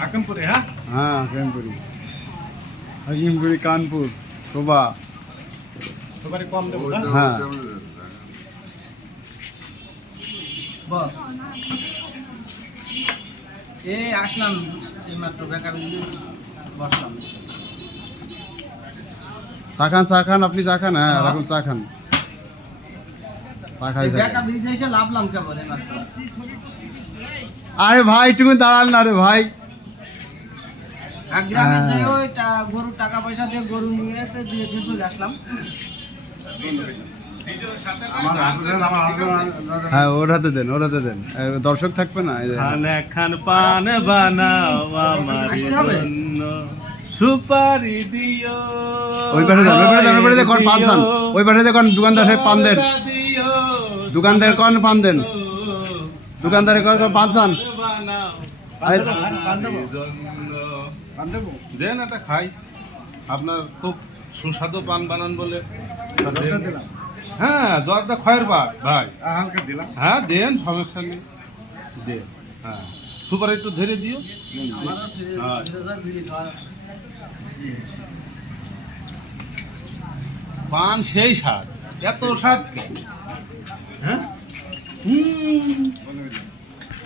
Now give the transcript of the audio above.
হাকিমপুরে হ্যাঁ हाँ हकीमपुरी हकीमपुरी कानपुर शोभा সবারই কম দেবো না हाँ বস এই আসলাম এইমাত্র বেকার বসলাম চাখান আপনি চাখান হ্যাঁ এরকম চাখান চাখাই বেকার ব্রিজে এসে লাভলাম কেবল এইমাত্র আরে ভাই একটু দাঁড়ান না রে ভাই এক গ্রামে হ্যাঁ। যাই ওই গরুর টাকা পয়সা দিয়ে গরু নিয়ে এসে দিয়ে চলে আসলাম আমার হাতে দেন আমার হাতে দেন হ্যাঁ ওর হাতে দেন দর্শক থাকবে না এই যে। খান খান পান বানাও আমার আসতে হবে? জন্য সুপারি দিও ওই পাশে দেন কোন পান চান ওই পাশে দেখুন দোকানদার সাহেব পান দেন দিও দোকানদার কোন পান দেন দোকানদারে কোন পান চান বানাও আরে পান দেবো জন্য পান দেবো দেন এটা খাই আপনার খুব সুস্বাদু পান বানান বলে দরকার দিলাম হ্যাঁ জর্দা খয়ের ভাই হালকা দিলাম হ্যাঁ দেন সমস্যা নেই দেন হ্যাঁ সুপার একটু ধরে দিও হ্যাঁ। পান সেই স্বাদ এত স্বাদ কে হ্যাঁ